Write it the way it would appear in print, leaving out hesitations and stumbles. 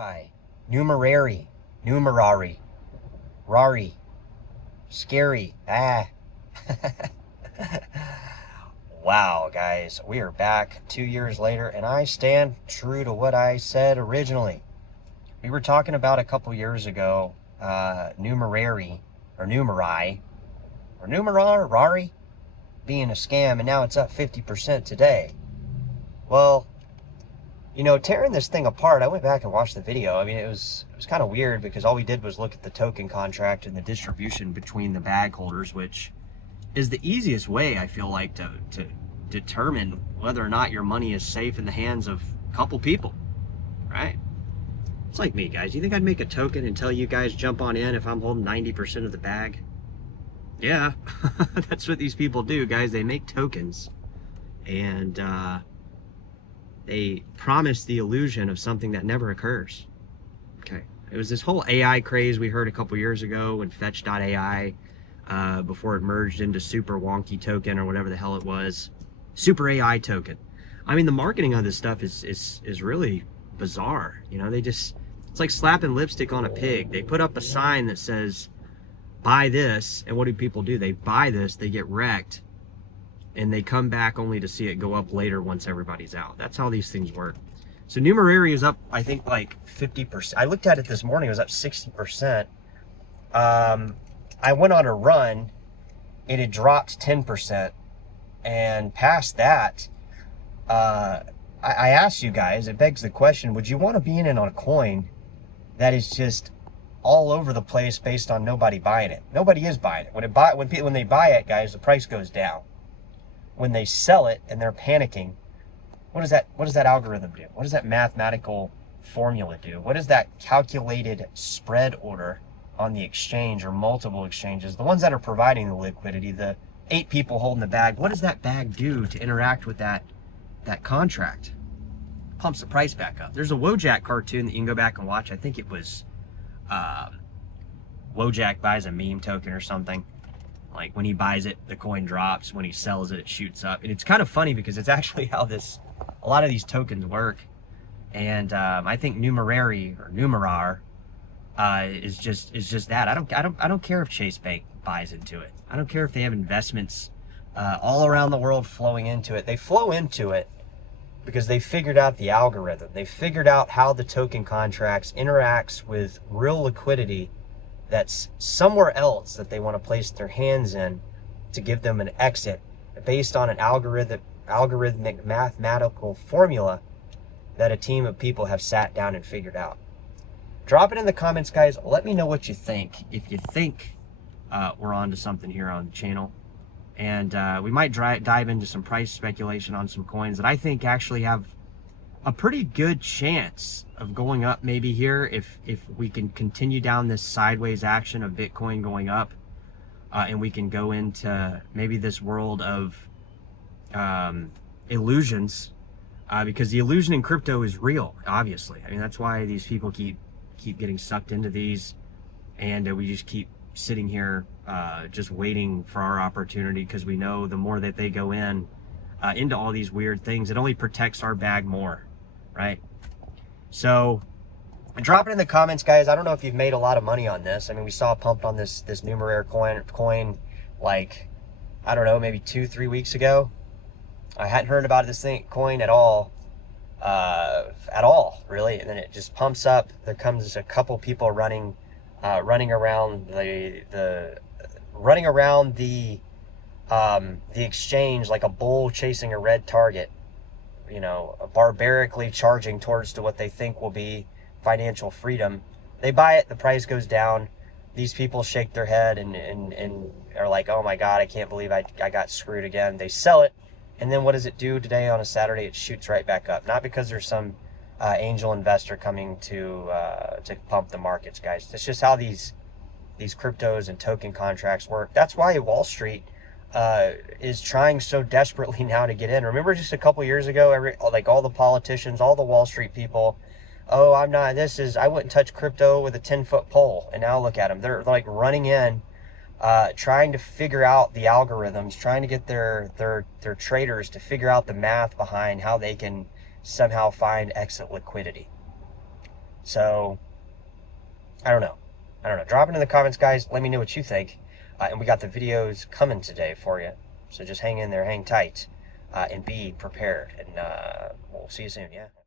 Numerari, Rari, scary, Wow, guys, we are back 2 years later, and I stand true to what I said originally. We were talking about a couple years ago, Numeraire, or Numeraire, or Numerar, Rari, being a scam, and now it's up 50% today. Well, you know, tearing this thing apart, I went back and watched the video. I mean, it was kind of weird because all we did was look at the token contract and the distribution between the bag holders, which is the easiest way, I feel like, to determine whether or not your money is safe in the hands of a couple people, right? It's like me, guys. You think I'd make a token and tell you guys jump on in if I'm holding 90% of the bag? Yeah, that's what these people do, guys. They make tokens and they promise the illusion of something that never occurs. Okay, it was this whole AI craze we heard a couple years ago when Fetch.ai, before it merged into Super Wonky Token or whatever the hell it was, Super AI Token. I mean, the marketing of this stuff is really bizarre. You know, it's like slapping lipstick on a pig. They put up a sign that says, buy this, and what do people do? They buy this, they get wrecked, and they come back only to see it go up later once everybody's out. That's how these things work. So Numeraire is up, I think, like 50%. I looked at it this morning, it was up 60%. I went on a run, it had dropped 10%. And past that, I asked you guys, it begs the question, would you want to be in on a coin that is just all over the place based on nobody buying it? Nobody is buying it. When they buy it, guys, the price goes down. When they sell it and they're panicking, what does that algorithm do? What does that mathematical formula do? What does that calculated spread order on the exchange or multiple exchanges, the ones that are providing the liquidity, the 8 people holding the bag, what does that bag do to interact with that contract? Pumps the price back up. There's a Wojak cartoon that you can go back and watch. I think it was Wojak buys a meme token or something. Like when he buys it, the coin drops. When he sells it, it shoots up. And it's kind of funny because it's actually how a lot of these tokens work. And I think Numeraire or Numerar is just that. I don't care if Chase Bank buys into it. I don't care if they have investments all around the world flowing into it. They flow into it because they figured out the algorithm. They figured out how the token contracts interacts with real liquidity that's somewhere else that they want to place their hands in to give them an exit based on an algorithmic mathematical formula that a team of people have sat down and figured out. Drop it in the comments, guys. Let me know what you think. If you think we're on to something here on the channel. And we might dive into some price speculation on some coins that I think actually have a pretty good chance of going up maybe here if we can continue down this sideways action of Bitcoin going up, and we can go into maybe this world of illusions, because the illusion in crypto is real, obviously. I mean, that's why these people keep getting sucked into these, and we just keep sitting here just waiting for our opportunity, because we know the more that they go into all these weird things, it only protects our bag more, right? So drop it in the comments, guys. I don't know if you've made a lot of money on this. I mean, we saw a pump on this Numeraire coin like, I don't know, maybe 2-3 weeks ago. I hadn't heard about this coin at all really, and then it just pumps up. There comes a couple people running around the exchange like a bull chasing a red target, you know, barbarically charging towards to what they think will be financial freedom. They buy it, the price goes down. These people shake their head and are like, oh my God, I can't believe I got screwed again. They sell it, and then what does it do today on a Saturday? It shoots right back up. Not because there's some angel investor coming to pump the markets, guys. It's just how these cryptos and token contracts work. That's why Wall Street is trying so desperately now to get in. Remember just a couple years ago, like all the politicians, all the Wall Street people, oh, I wouldn't touch crypto with a 10-foot pole. And now look at them. They're like running in, trying to figure out the algorithms, trying to get their traders to figure out the math behind how they can somehow find exit liquidity. So, I don't know. Drop it in the comments, guys. Let me know what you think. And we got the videos coming today for you. So just hang in there, hang tight, and be prepared. And we'll see you soon, yeah?